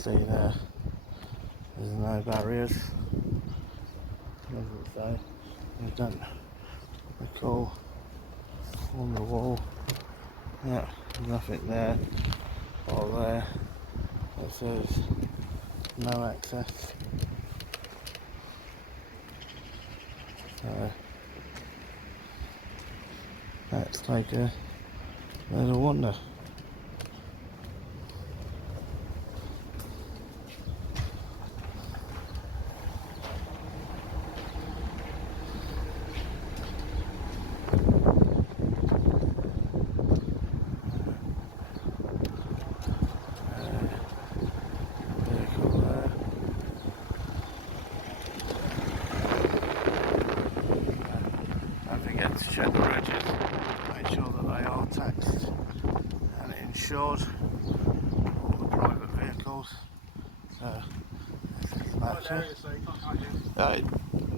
see there, there's no barriers. Doesn't say. I don't recall on the wall. Yeah, nothing there or there. It says no access. So let's take a little wander. To check the edges, make sure that they are taxed and insured, all the private vehicles. So this is that.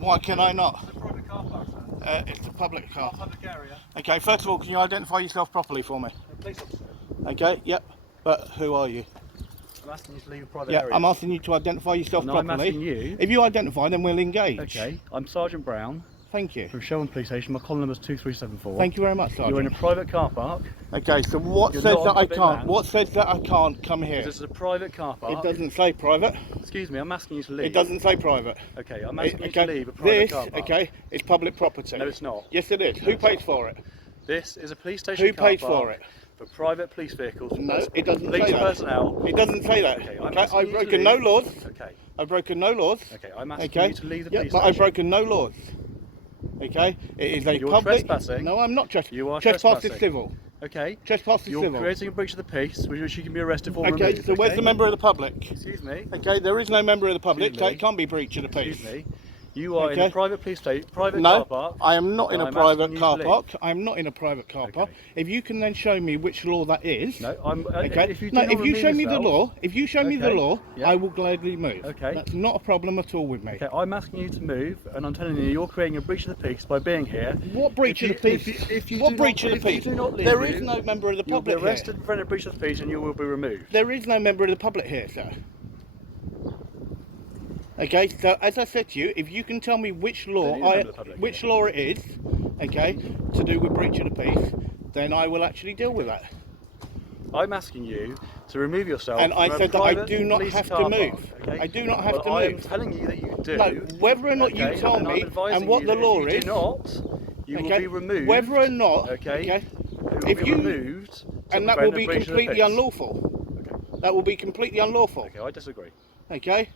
Why can I not? It's a private car park, sir. It's a public car. Not a public area. Okay, first of all, can you identify yourself properly for me? A police officer. Okay, yep. But who are you? I'm asking you to leave a private Yeah, area. I'm asking you to identify yourself No, properly. I'm asking you. If you identify, then we'll engage. Okay, I'm Sergeant Brown Thank you. from Shelburne Police Station. My call number is 2374. Thank you very much, Sergeant. You're in a private car park. Okay, so what You're says not that on I public can't? land. What says that I can't come here? This is a private car park. It doesn't say private. Excuse me, I'm asking you to leave. It doesn't say private. Okay, I'm asking you to leave a private car park. Okay, it's public property. No, it's not. Yes, it is. Who pays for it? This is a police station Who car pays park for it? for private police vehicles. No, it doesn't police say that. personnel. It doesn't say that. Okay, I'm Okay, asking I've you to broken no leave. laws. Okay. I've broken no laws. Okay, I'm asking Okay. you to leave the Yeah, police but station. I've broken no laws. Okay, it is a You're public. trespassing. No, I'm not trespassing. You are Trespass is trespassing. civil. Okay. Trespass is You're civil. creating a breach of the peace, which you can be arrested for. and Okay, removed, so where's okay? the member of the public? Excuse me. Okay, there is no member of the public, Excuse so me. it can't be breach of the peace. Excuse me. You are in Okay. a private police station, private No, car park. I am not in and a I'm private asking you car to park. I'm not in a private car park. Okay. If you can then show me which law that is. No, I'm. Okay. If you do No, not if you remove show me the yourself- law, if you show me the Okay. law, Yeah. I will gladly move. Okay. That's not a problem at all with me. Okay, I'm asking you to move, and I'm telling you, you're creating a breach of the peace by being here. What breach If of the you- peace? if you What do breach not- of the if you peace? do not leave, There is no member of the You'll be public arrested here. for a breach of the peace, and you will be removed. There is no member of the public here, sir. Okay, so as I said to you, if you can tell me which law There is no member of the public which here. law it is, okay, to do with breach of the peace, then I will actually deal with that. I'm asking you to remove yourself. And I from a said that I private do not police have to car move. park, okay? I do not have Well, to I am move. telling you that you do. No, whether or not you okay? tell and I'm me advising and what you the that law if you is, do not, you will okay, be removed. whether or not, Okay. if If you you- removed, to and that prevent will be a breach of the completely peace. unlawful. Okay. That will be completely unlawful. Okay, I disagree. Okay?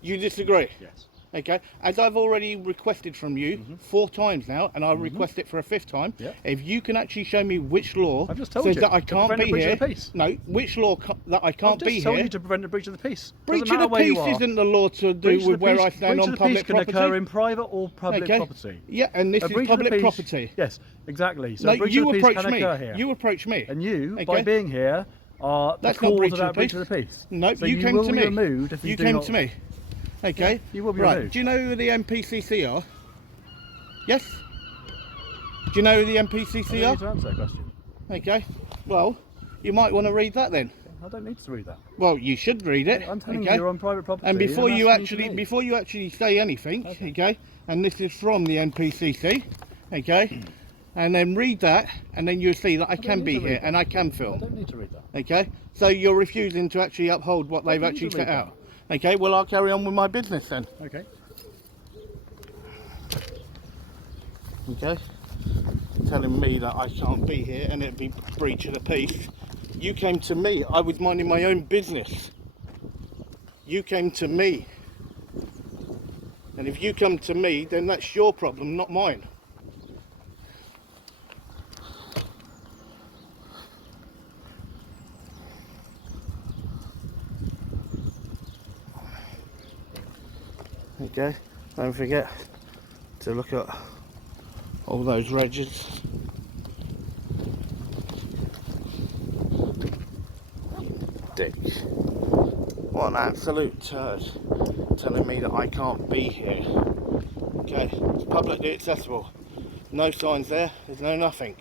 You disagree? Yes. Okay, as I've already requested from you 4 times now, and I'll request it for a 5th time. Yeah. If you can actually show me which law I've just told says you, that I to can't prevent a be breach here. of the peace. No, which law that I can't I've be just told here. you to prevent a breach of the peace. Breach Doesn't of matter the where you peace are. isn't the law to do Breach of with the where peace- I stand breach on of the peace public can property. occur in private or public Okay. property. Yeah, and this A is breach of the public peace- property. Yes, exactly. So No, a breach you of the peace approach can me. occur here. You approach me. And you, Okay. by being here, are That's the not cause breach of of that the breach peace. of the peace. No, so you came will to be me. removed if you, You do came not... to me. Okay. Yeah, you will be right. removed. Do you know who the MPCC are? Yes. Do you know who the MPCC I are? need to answer that question. Okay. Well, you might want to read that then. I don't need to read that. Well, you should read it. I'm telling okay? you, you're on private property. And before I'm you asking actually to leave. before you actually say anything, okay, and this is from the NPCC, okay, and then read that, and then you'll see that I can need be to here read that. and I can I film. don't need to read that. Okay, so you're refusing to actually uphold what they've don't need actually to set read out. Okay, well I'll carry on with my business then. Okay. Okay, telling me that I can't be here and it'd be breach of the peace. You came to me. I was minding my own business. You came to me. And if you come to me, then that's your problem, not mine. Okay, don't forget to look at all those regs. Dick. What an absolute turd, telling me that I can't be here. Okay, it's publicly accessible. No signs there, there's no nothing.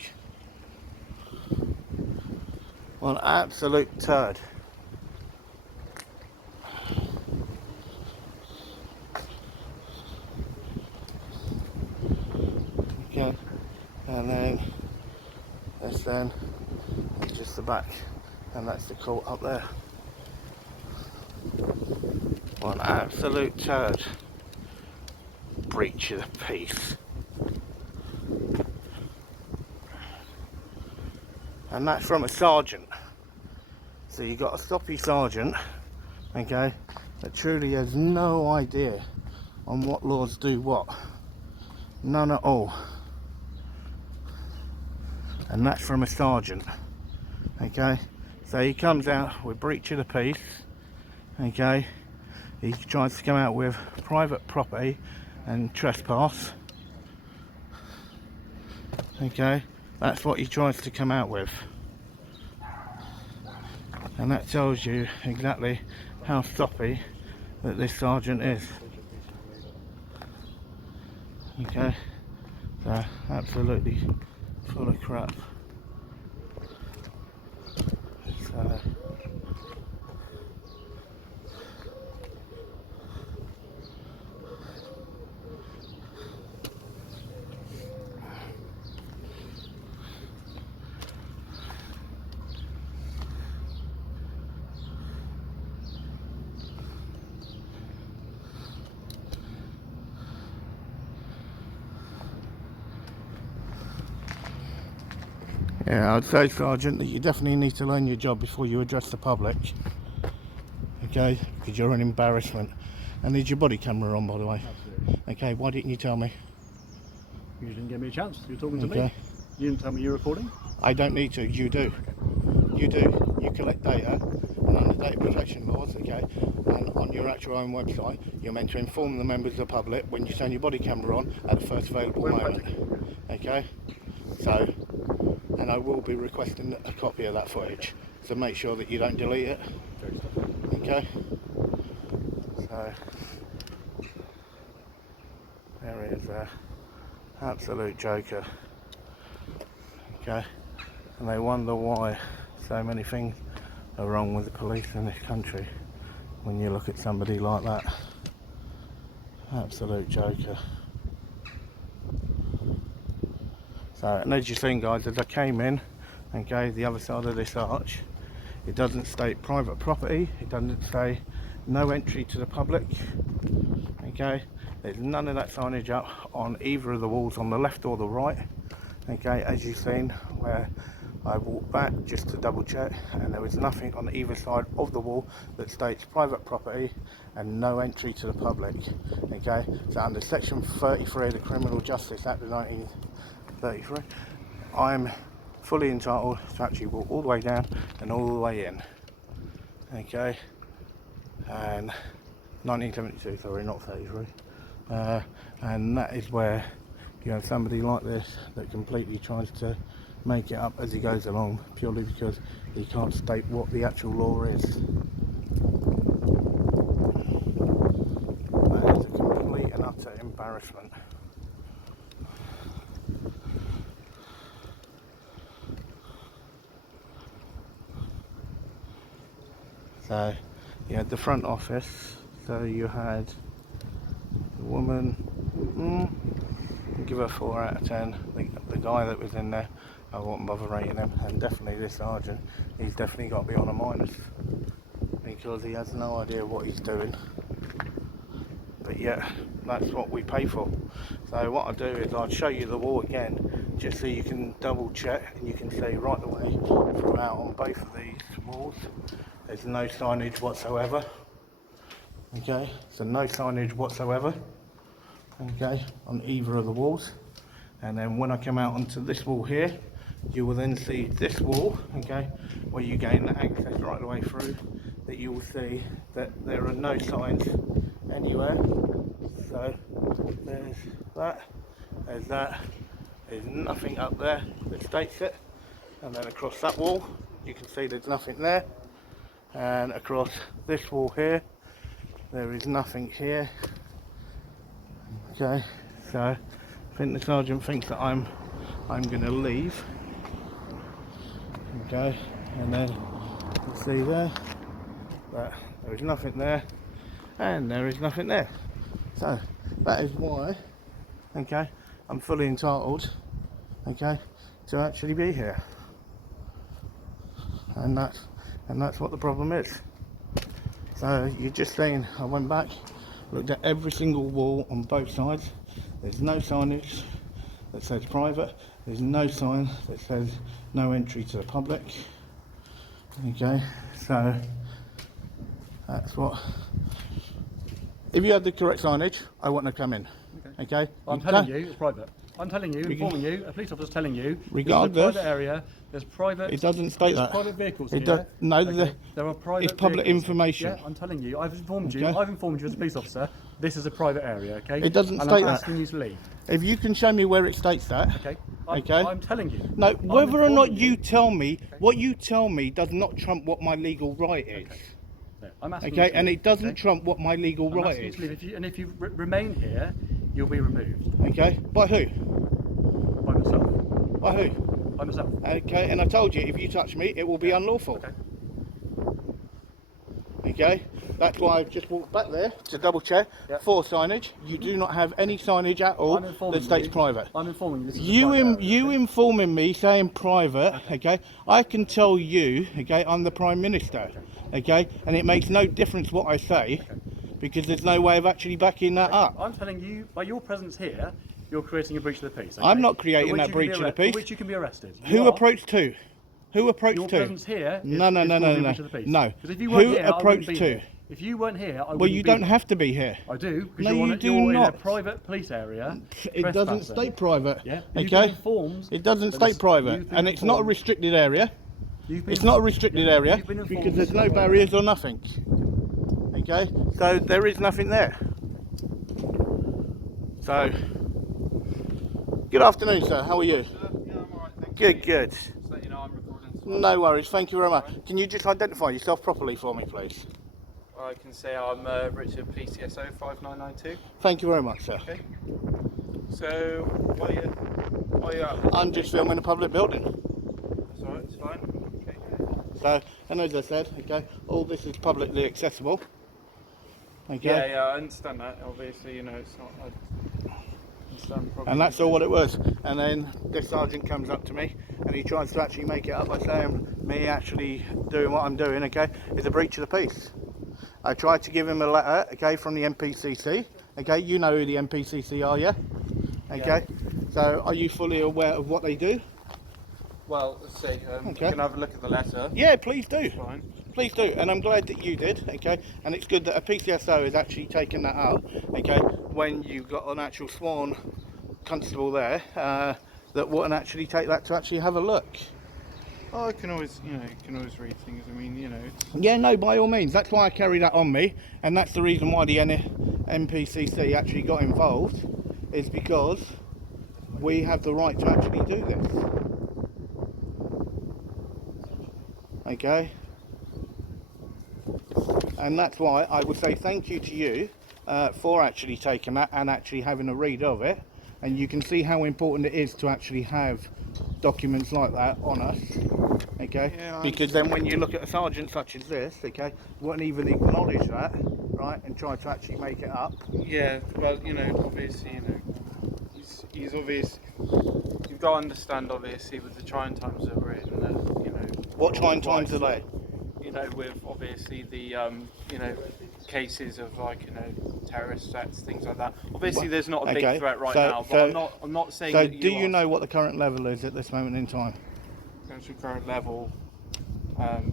What an absolute turd. Okay, and then this then is just the back, and that's the court up there. What an absolute turd. Breach of the peace. And that's from a sergeant. So you got a sloppy sergeant, okay, that truly has no idea on what laws do what. None at all. And that's from a sergeant, okay. So he comes out with breach of the peace, okay. He tries to come out with private property and trespass, okay. That's what he tries to come out with. And that tells you exactly how sloppy that this sergeant is. Okay, so absolutely full of crap. So yeah, I'd say, Sergeant, that you definitely need to learn your job before you address the public. Okay, because you're an embarrassment. And is your body camera on, by the way? Absolutely. Okay, why didn't you tell me? You didn't give me a chance. You're talking to Okay. me. You didn't tell me you're recording. I don't need to. You do. You do. You collect data, and under data protection laws, okay, and on your actual own website, you're meant to inform the members of the public when you turn your body camera on at the first available moment. Okay. So, and I will be requesting a copy of that footage. So make sure that you don't delete it. Okay. So there he is there. Absolute joker. Okay. And they wonder why so many things are wrong with the police in this country when you look at somebody like that. Absolute joker. So, and as you've seen, guys, as I came in, okay, the other side of this arch, it doesn't state private property, it doesn't say no entry to the public, okay, there's none of that signage up on either of the walls on the left or the right, okay, as you've seen, where I walked back just to double check, and there was nothing on either side of the wall that states private property and no entry to the public, okay. So under section 33 of the Criminal Justice Act of 1933, I'm fully entitled to actually walk all the way down and all the way in, okay. And 1972, sorry, not 33, and that is where you have somebody like this that completely tries to make it up as he goes along, purely because he can't state what the actual law is. That is a complete and utter embarrassment. So you had the front office, so you had the woman, give her 4 out of 10, the guy that was in there, I won't bother rating him, and definitely this sergeant, he's definitely got to be on a minus, because he has no idea what he's doing, but yeah, that's what we pay for. So what I'll do is I'll show you the wall again, just so you can double check, and you can see right the way throughout on both of these walls, there's no signage whatsoever, okay, so no signage whatsoever, okay, on either of the walls. And then when I come out onto this wall here, you will then see this wall, okay, where you gain access right the way through, that you will see that there are no signs anywhere. So there's that, there's nothing up there that states it, and then across that wall you can see there's nothing there, and across this wall here there is nothing here, okay. So I think the sergeant thinks that I'm going to leave, okay, and then you see there that there is nothing there, and there is nothing there. So that is why, okay, I'm fully entitled, okay, to actually be here. And that's what the problem is. So you're just saying, I went back, looked at every single wall on both sides. There's no signage that says private. There's no sign that says no entry to the public. Okay, so that's what. If you had the correct signage, I wouldn't have come in. Okay. I'm telling you, it's private. I'm telling you, informing you, a police officer's telling you, regardless, this is a private area, there's private... It doesn't state that. private vehicles it here. Does, no, okay. There are private it's public vehicles. information. Yeah, I'm telling you, I've informed you as a police officer, this is a private area, okay? It doesn't and state I'm that. asking you to leave. If you can show me where it states that. Okay. I'm telling you. No, whether or not you tell me, what you tell me does not trump what my legal right is. Okay. No, I'm asking okay, you to and leave, it doesn't trump what my legal I'm right asking is. you to leave. If you remain here, you'll be removed. Okay, by who? By myself. By who? By myself. Okay, and I told you, if you touch me, it will be unlawful. Okay. Okay, that's why I've just walked back there to double check for signage. You do not have any signage at all that states private. I'm informing you. This is a private area, you informing me saying private. Okay, I can tell you. Okay, I'm the Prime Minister. Okay, and it makes no difference what I say because there's no way of actually backing that up. I'm telling you, by your presence here, you're creating a breach of the peace. Okay? I'm not creating that breach of the peace. For which you can be arrested. Who approached who? Who approached your who? presence here is, no. Breach of the peace. No. Because if you weren't Who here, approached I wouldn't be who? here. If you weren't here, I wouldn't Well, you be don't here. have to be here. I do. No, you're, you do you're not. in a private police area. It doesn't state private. Yeah. Okay. It doesn't state private, and it's not a restricted area. It's not a restricted area because there's no barriers or nothing. Okay, so there is nothing there. So, good afternoon, sir. How are you? Yeah, I'm alright, thank you. Good. Just let you know I'm recording. No worries. Thank you very much. Can you just identify yourself properly for me, please? I can say I'm Richard PCSO 5992. Thank you very much, sir. Okay. So, why are you out? I'm just filming a public building. That's alright, it's fine. Okay. So, and as I said, okay, all this is publicly accessible. Okay. Yeah, I understand that. Obviously, you know, it's not. I understand probably. And that's all what it was. And then this sergeant comes up to me and he tries to actually make it up by saying me actually doing what I'm doing, okay, is a breach of the peace. I tried to give him a letter, okay, from the MPCC. Okay, you know who the MPCC are, yeah? Okay. Yeah. So are you fully aware of what they do? Well, let's see. Okay. You can have a look at the letter. Yeah, please do. It's fine. Please do, and I'm glad that you did, okay, and it's good that a PCSO has actually taken that up, okay, when you've got an actual sworn constable there that wouldn't actually take that to actually have a look. Oh, I can always, you can always read things. I mean, it's... Yeah, no, by all means, that's why I carry that on me, and that's the reason why the MPCC actually got involved, is because we have the right to actually do this. Okay? And that's why I would say thank you to you for actually taking that and actually having a read of it. And you can see how important it is to actually have documents like that on us. Okay? Yeah, because then when you look at a sergeant such as this, okay, won't even acknowledge that, right, and try to actually make it up. Yeah, well, obviously, he's obvious. You've got to understand, obviously, with the trying times that we're in, that, What trying times are they? With obviously the, cases of terrorist threats, things like that. Obviously, there's not a big threat right now, but I'm not saying. So, that do you know what the current level is at this moment in time? Current level. I've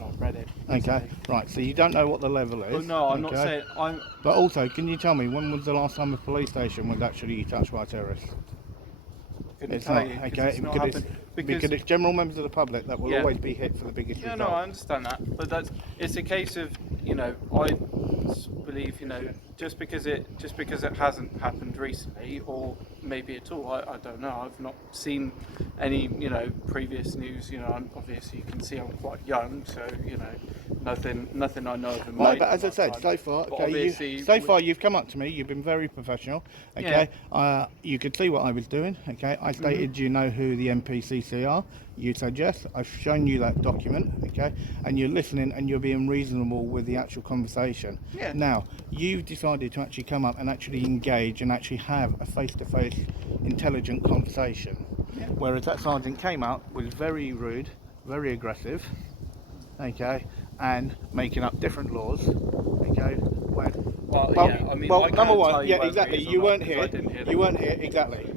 not read it. Okay, right. So you don't know what the level is. Well, no, I'm not saying. But also, can you tell me when was the last time a police station was actually touched by terrorists? It's not, okay, because it's general members of the public that will always be hit for the biggest result. No, I understand that, but it's a case of, I believe, just because it hasn't happened recently, or maybe at all, I don't know. I've not seen any, previous news. Obviously you can see I'm quite young, so nothing I know of in my. No, but as I said, so far, you've come up to me. You've been very professional. Okay, you could see what I was doing. Okay, I stated, do you know who the MPCC are? You said yes. I've shown you that document. Okay, and you're listening and you're being reasonable with the actual conversation. Yeah. Now you've decided decided to actually come up and actually engage and actually have a face-to-face intelligent conversation. Yeah. Whereas that sergeant came up, was very rude, very aggressive, okay, and making up different laws, okay. Well, yeah, I mean, I can't number one, tell you yeah, whether exactly. it is or You not, weren't 'cause here. I didn't hear the You weren't here, exactly.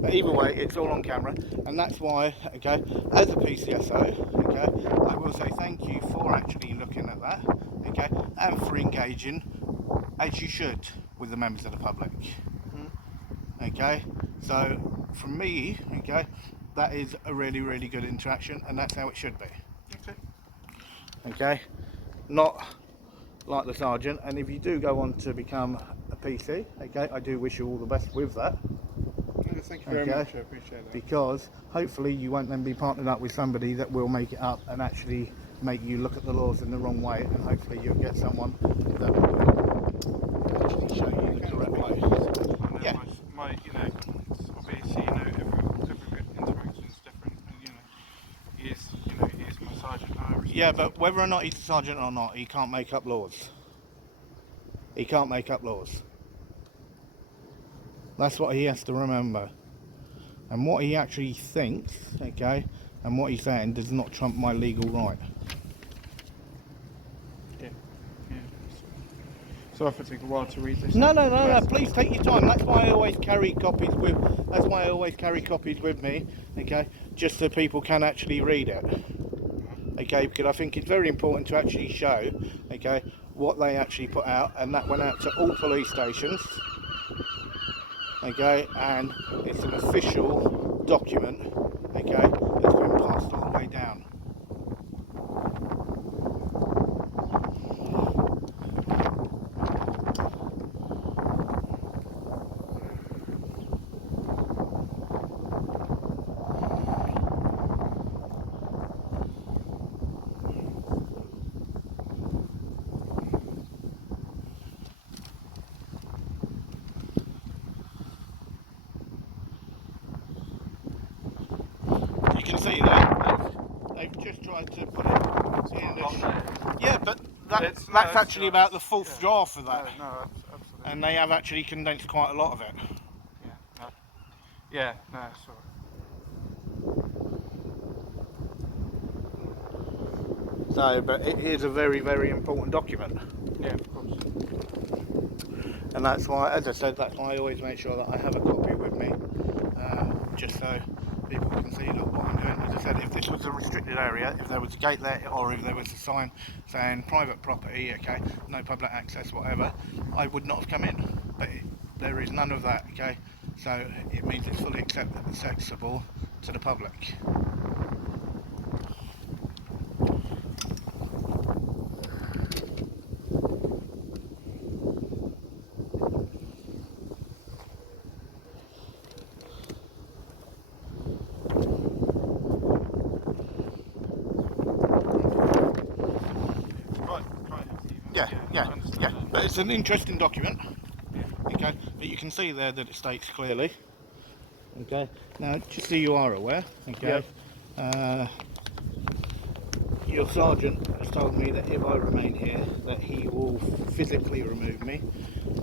But either way, it's all on camera, and that's why, okay, as a PCSO, okay, I will say thank you for actually looking at that, okay, and for engaging, as you should, with the members of the public. Okay, so from me, okay, that is a really, really good interaction, and that's how it should be. Okay. Okay, not like the sergeant. And if you do go on to become a PC, okay, I do wish you all the best with that. Thank you very much. I appreciate that. Because hopefully you won't then be partnered up with somebody that will make it up and actually make you look at the laws in the wrong way, and hopefully you'll get someone that will actually show you the correct way. Yeah. My, you know, it's obviously, you know, every interaction is different, and he is my sergeant. And I respect Yeah, but whether or not he's a sergeant or not, he can't make up laws. He can't make up laws. That's what he has to remember. And what he actually thinks, okay, and what he's saying does not trump my legal right. Yeah. So if it take a while to read this. No, please take your time. That's why I always carry copies with. That's why I always carry copies with me, okay, just so people can actually read it. Okay, because I think it's very important to actually show, okay, what they actually put out, and that went out to all police stations. Okay, and it's an official document, okay, that's been passed all the way down. You can see that they've just tried to put it in the... Yeah, but that's actually about the fourth draft for that. No, absolutely. And they have actually condensed quite a lot of it. Yeah, no, sorry. So, but it is a very, very important document. Yeah, of course. And that's why, as I said, that's why I always make sure that I have a copy with me, just so people can see, look, what I'm doing. As I said, if this was a restricted area, if there was a gate there, or if there was a sign saying private property, okay, no public access, whatever, I would not have come in. But there is none of that, okay, so it means it's fully accessible to the public. Yeah, but it's an interesting document, okay, but you can see there that it states clearly, okay, now just so you are aware, okay, your sergeant has told me that if I remain here that he will physically remove me,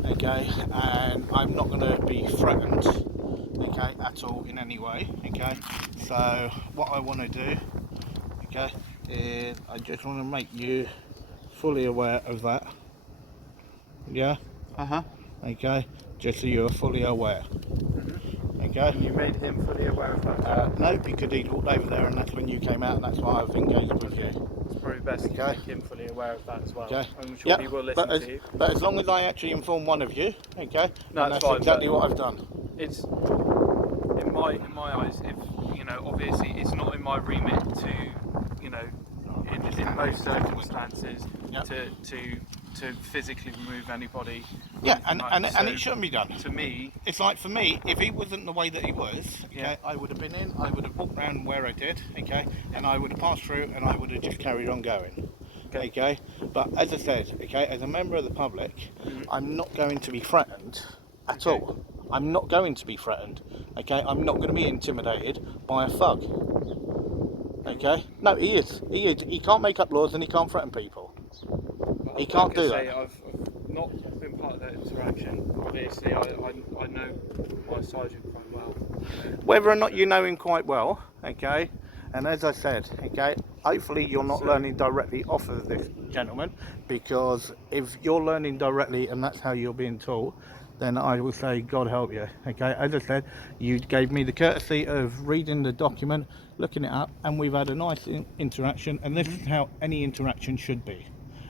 okay, and I'm not going to be threatened, okay, at all in any way, okay, so what I want to do, okay, is I just want to make you fully aware of that. Yeah? Okay, just so you're fully aware. Okay? And you made him fully aware of that? No, because he walked over there and that's when you came out, and that's why I've engaged with you. It's probably best to make him fully aware of that as well. Okay. I'm sure he will listen to you. But as long as I actually inform one of you, okay, No, and that's fine, exactly what I've done. It's, in my eyes, if, obviously it's not in my remit to, in most circumstances, to physically remove anybody. Yeah, and it shouldn't be done. To me, it's like, for me, if he wasn't the way that he was, okay, I would have been in, I would have walked around where I did, okay, and I would have passed through and I would have just carried on going. Okay, but as I said, okay, as a member of the public, I'm not going to be threatened at all. I'm not going to be threatened, okay, I'm not going to be intimidated by a thug. Okay, no, he is, he can't make up laws and he can't threaten people. He can't do that. I've not been part of that interaction. Obviously, I know my sergeant quite well. Whether or not you know him quite well, okay, and as I said, okay, hopefully you're not learning directly off of this gentleman, because if you're learning directly and that's how you're being taught, then I will say God help you. Okay, as I said, you gave me the courtesy of reading the document, looking it up, and we've had a nice interaction, and this is how any interaction should be.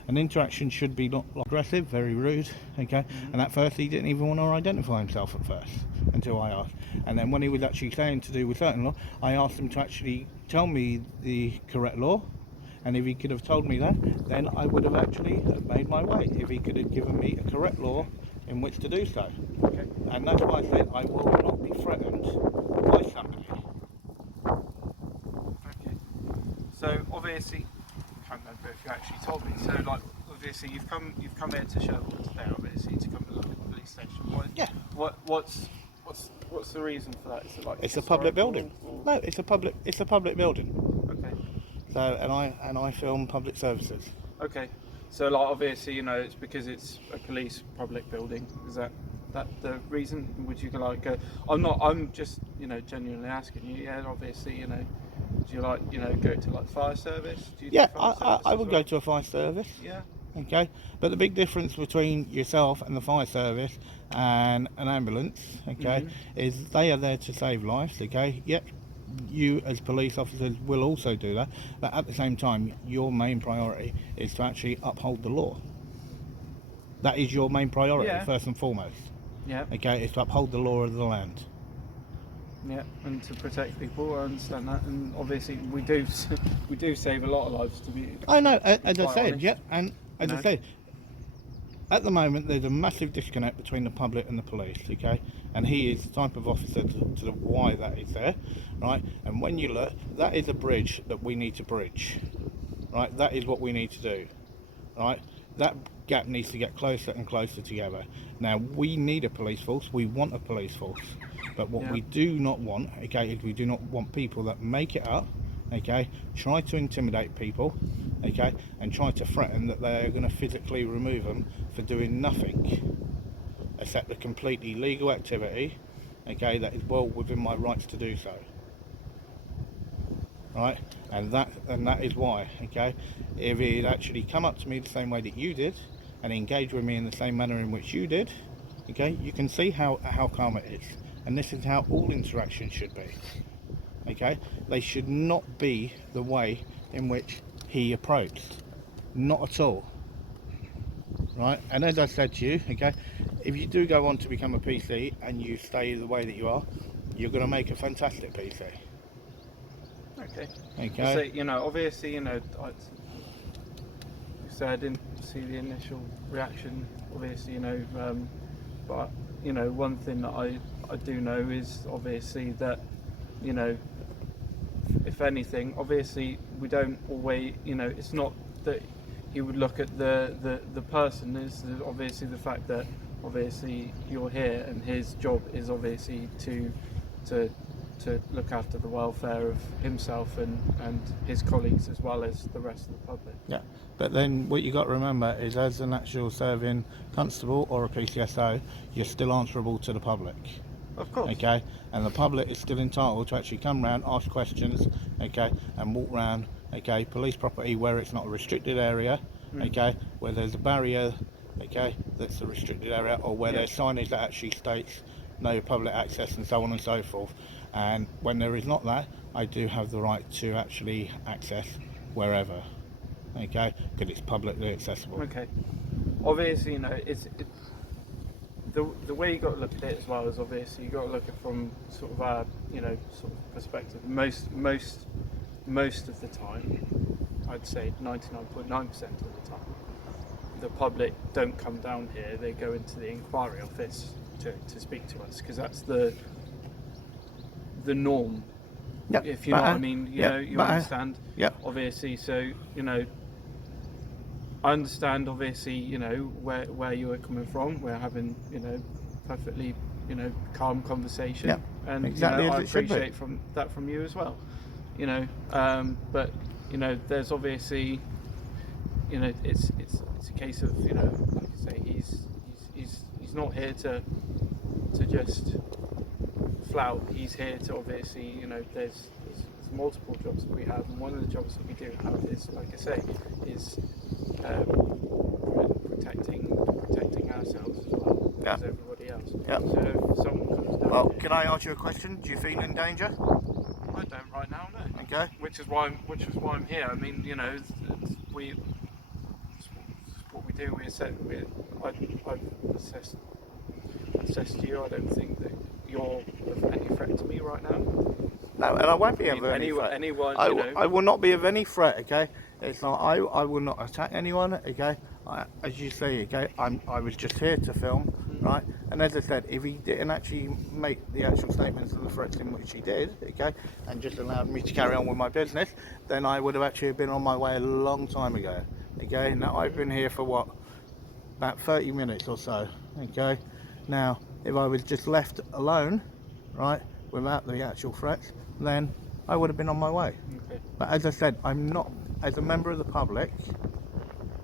An interaction should be not aggressive, very rude, okay? And at first he didn't even want to identify himself at first, until I asked. And then when he was actually saying to do with certain law, I asked him to actually tell me the correct law, and if he could have told me that, then I would have actually made my way, if he could have given me a correct law in which to do so. Okay. And that's why I said I will not be threatened by somebody. Okay. So obviously, I can't remember if you actually told me. So like, obviously you've come here to Sherwood today, obviously to come and look at the police station. Yeah. What's the reason for that? Is it like It's a public building. or- No, it's a public building. Okay. So and I film public services. Okay. So like obviously, you know, it's because it's a police public building. Is that the reason? Would you like go? I'm just, you know, genuinely asking you. Yeah, obviously, you know, do you like, you know, go to like fire service? Do you do Yeah, fire service I as would well? go to a fire service. Yeah. Okay, but the big difference between yourself and the fire service and an ambulance, okay, is they are there to save lives. Okay, yep, you as police officers will also do that, but at the same time, your main priority is to actually uphold the law. That is your main priority, Yeah. first and foremost. Yeah. Okay, is to uphold the law of the land. Yeah, and to protect people, I understand that, and obviously we do we do save a lot of lives. To be, I know, as I quite said, honest. yeah, and as You I know? said, at the moment there's a massive disconnect between the public and the police, okay? And he is the type of officer to why that is there, right? And when you look, that is a bridge that we need to bridge, right? That is what we need to do, right? That gap needs to get closer and closer together. Now, we need a police force, we want a police force, but what Yeah. we do not want, okay, is we do not want people that make it up, okay, try to intimidate people, okay, and try to threaten that they are going to physically remove them for doing nothing except a completely legal activity, okay, that is well within my rights to do so. Right, and that is why, okay, if he had actually come up to me the same way that you did and engaged with me in the same manner in which you did, okay, you can see how calm it is, and this is how all interactions should be. Okay, they should not be the way in which he approached, not at all. Right, and as I said to you, okay, if you do go on to become a PC and you stay the way that you are, you're going to make a fantastic PC. okay. Okay. So, you know, obviously, you know, I didn't see the initial reaction. Obviously, you know, but you know, one thing that I do know is obviously that, you know, if anything, obviously we don't always, you know, it's not that he would look at the person. It's obviously the fact that obviously you're here and his job is obviously to look after the welfare of himself and his colleagues as well as the rest of the public. Yeah, but then what you got to remember is, as an actual serving constable or a PCSO, you're still answerable to the public. Of course. Okay, and the public is still entitled to actually come round, ask questions, okay, and walk round, okay, police property where it's not a restricted area, okay, where there's a barrier, okay, that's a restricted area, or where there's signage that actually states no public access and so on and so forth. And when there is not that, I do have the right to actually access wherever, okay, because it's publicly accessible. Okay. Obviously, you know, the way you got to look at it as well is obviously you got to look at it from sort of a, you know, sort of perspective. Most of the time, I'd say 99.9% of the time, the public don't come down here. They go into the inquiry office to speak to us, because that's the norm. Yep, If you know what I mean, you know, you understand. Yep. Obviously, so you know, I understand. Obviously, you know where you are coming from. We're having, you know, perfectly, you know, calm conversation, Yep, and exactly you know, as I it should be. appreciate from you as well. You know, but you know, there's obviously, you know, it's a case of, you know, like I say, he's not here to just flout. He's here to obviously, you know, there's multiple jobs that we have, and one of the jobs that we do have is, like I say, is protecting ourselves as well as everybody else. Yeah. So if someone comes down Well, here, can I ask you a question? Do you feel in danger? I don't right now, no. Okay. Which is why I'm here. I mean, you know, it's what we do. I've assessed you. I don't think that you're of any threat to me right now. No, and I won't be I mean, of any threat. anyone, I, you know. I will not be of any threat, okay? It's not, I will not attack anyone, okay? As you say, okay, I was just here to film, right? And as I said, if he didn't actually make the actual statements and the threats in which he did, okay, and just allowed me to carry on with my business, then I would have actually been on my way a long time ago, okay? Now, I've been here for what? About 30 minutes or so, okay? Now, if I was just left alone, right, without the actual threats, then I would have been on my way. Okay. But as I said, I'm not, as a member of the public,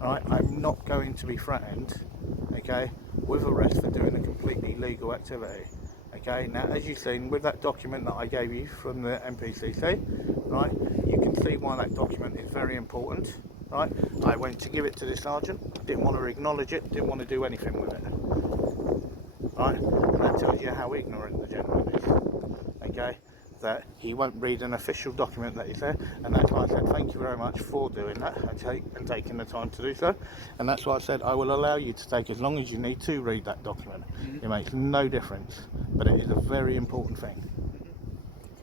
right, I'm not going to be threatened, okay, with arrest for doing a completely legal activity. Okay, now as you've seen with that document that I gave you from the MPCC, right, you can see why that document is very important, right? I went to give it to the sergeant, didn't want to acknowledge it, didn't want to do anything with it, right? And that tells you how ignorant the gentleman is, okay? That he won't read an official document that is there, and that's why I said thank you very much for doing that and taking the time to do so. And that's why I said I will allow you to take as long as you need to read that document. It makes no difference, but it is a very important thing.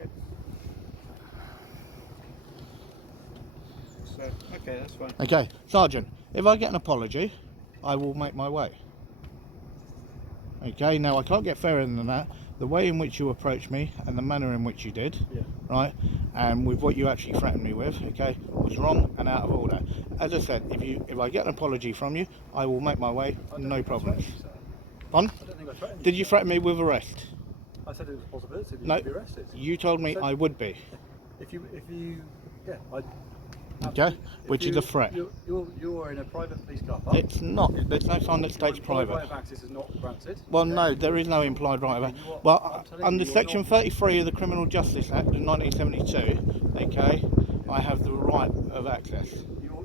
Okay. So, okay, that's fine. Okay, Sergeant, if I get an apology, I will make my way. Okay, now I can't get fairer than that. The way in which you approached me and the manner in which you did, right, and with what you actually threatened me with, okay, was wrong and out of order. As I said, if I get an apology from you, I will make my way, no problems. Pardon? I don't think I threatened you. Did you threaten me with arrest? I said it was a possibility that you No, could be arrested. you told me I would be. If you, yeah, Okay, which is a threat. You're in a private police car park. It's not. There's no sign that states private. Right of access is not granted. Well, no, there is no implied right of access. Well, under Section 33 of the Criminal Justice Act of 1972, okay, I have the right of access.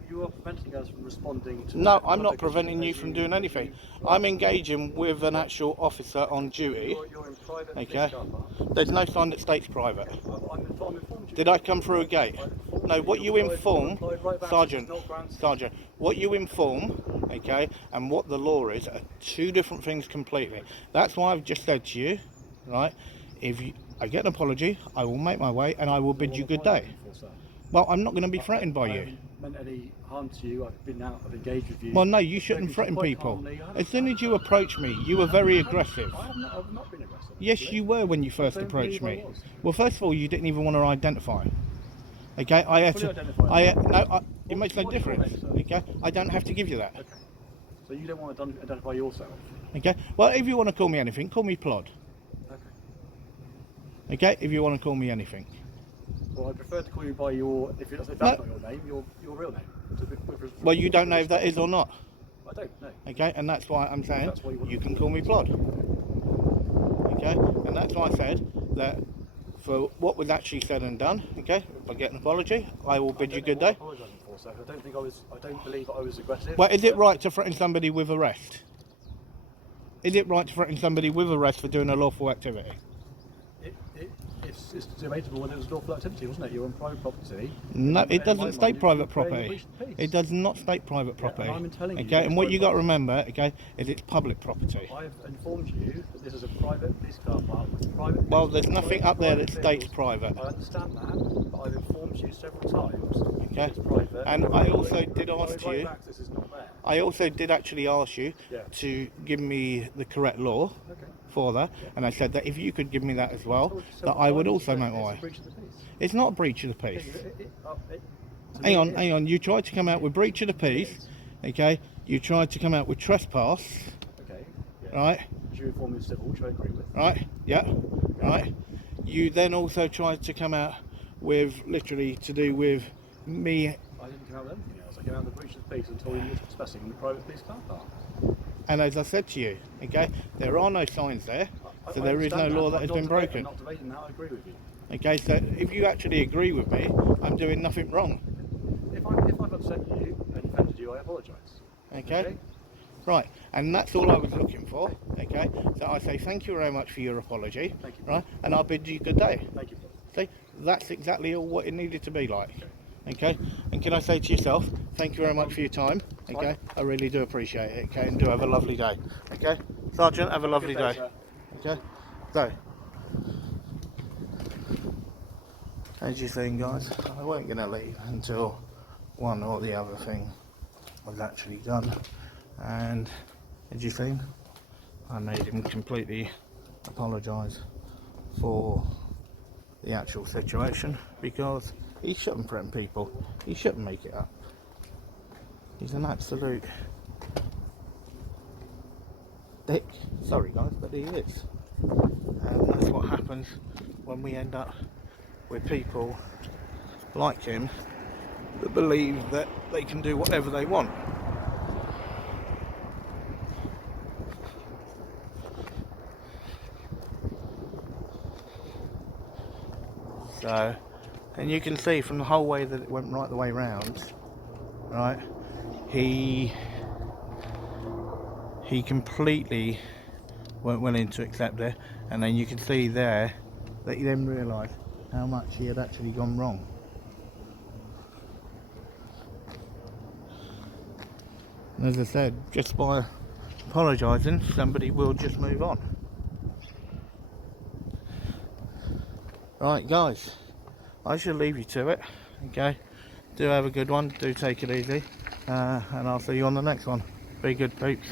You are preventing us from responding to... No, I'm not preventing you from doing anything. I'm engaging with an actual officer on duty. You're in private Okay. police car park. There's no sign that states private. I'm informed you. Did I come through a gate? No, what you inform, Sergeant, what you inform, okay, and what the law is are two different things completely. That's why I've just said to you, right, I get an apology, I will make my way and I will bid you good day. Well, I'm not going to be threatened by you. I haven't meant any harm to you. I've been out, I've engaged with you. Well, no, you shouldn't threaten people. As soon as you approached me, you were very aggressive. I've not been aggressive. Yes, you were when you first approached me. Well, first of all, you didn't even want to identify. Okay, I had to. It makes no difference. Okay, I don't have to give you that. Okay. So you don't want to identify yourself? Okay. Well, if you want to call me anything, call me Plod. Okay. Okay. If you want to call me anything. Well, I prefer to call you by your, if that's not your name, your real name. Well, you don't know if that is or not. I don't know. Okay, and that's why I'm saying you can call me Plod. Okay, and that's why I said that for what was actually said and done. Okay, if I get an apology, I will bid you good day. I don't believe I was aggressive. Well, is it right to threaten somebody with arrest? Is it right to threaten somebody with arrest for doing a lawful activity? It's debatable whether it was lawful activity, wasn't it? You're on private property. No, it doesn't state private property. It does not state private property. And I'm telling you, okay, and what you got to remember, okay, is it's public property. I've informed you that this is a private police car park with private. Well, there's nothing up there that states private. I understand that, but I've informed you several times. Okay, it's private. and I also did ask you. Access is not there. I also did actually ask you to give me the correct law for that, and I said that if you could give me that as well, that I would also make my way. It's not a breach of the peace. Hang on. You tried to come out with breach of the peace, okay? You tried to come out with trespass, right? You informed me of civil, which I agree with. Right? Yeah. Right. You then also tried to come out with literally to do with me. I didn't come out with anything else. I came out with the breach of the peace and told you you were trespassing in the private police car park. And as I said to you, okay, there are no signs there, so I there is no understand law that. that has I'm been not debating- broken. I'm not debating that. I agree with you. Okay, so if you actually agree with me, I'm doing nothing wrong. If I've upset you and offended you, I apologise. Okay? Right, and that's all I was looking for. Okay, so I say thank you very much for your apology. Thank you. Right, and I'll bid you good day. Thank you, brother. See, that's exactly all what it needed to be like. Okay, and can I say to yourself, thank you very much for your time. Okay, I really do appreciate it. Okay, and do have a lovely day. Okay, Sergeant, have a lovely day. Sir. Okay, so as you seen, guys, I weren't going to leave until one or the other thing was actually done, and as you seen, I made him completely apologise for the actual situation, because he shouldn't threaten people, he shouldn't make it up. He's an absolute dick. Sorry guys, but he is. And that's what happens when we end up with people like him that believe that they can do whatever they want. So, and you can see from the whole way that it went right the way round, right, he completely weren't willing to accept it, and then you can see there that he then realised how much he had actually gone wrong. And as I said, just by apologising, somebody will just move on. Right guys, I shall leave you to it. Okay, do have a good one, do take it easy, and I'll see you on the next one. Be good peeps.